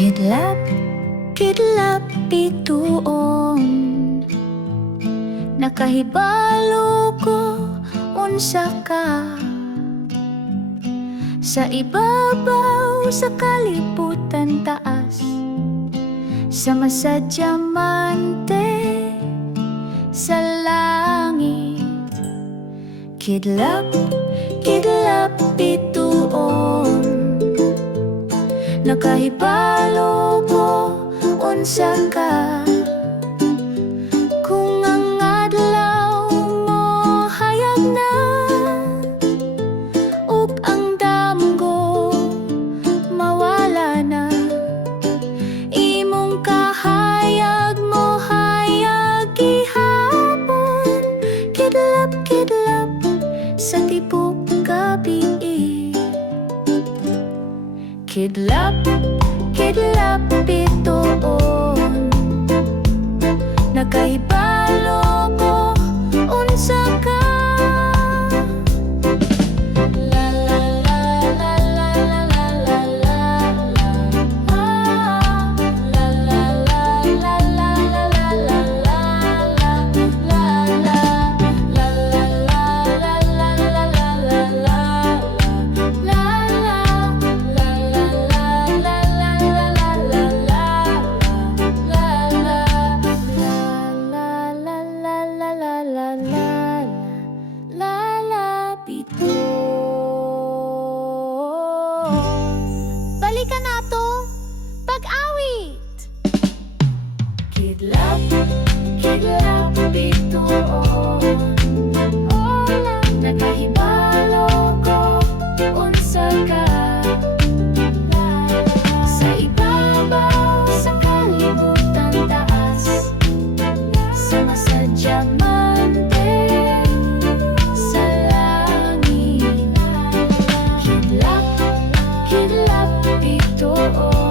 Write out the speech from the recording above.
Kidlap, kidlap bituon, nakahibalo ko unsa ka. Sa ibabaw sa kalibutan taas, sama sa diamante sa langit. Kidlap, kidlap bituon, nakahibalo ko unsa ka. Kung ang adlaw mo hayag na, ug ang damgo mawala na, imong kahayag mo hayag gihapon. Kidlap, kidlap sa tibok gabi. Kidlap, kidlap bituon, nakahibalo ko unsa ka. La la la la la la la la la la la la balikan nato pag-awit. Kidlap, kidlap bituon, nakahibalo ko unsa ka. Sa ibabaw sa kalibutan taas, sama sa diamante sa langit. Kidlap, kidlap bituon,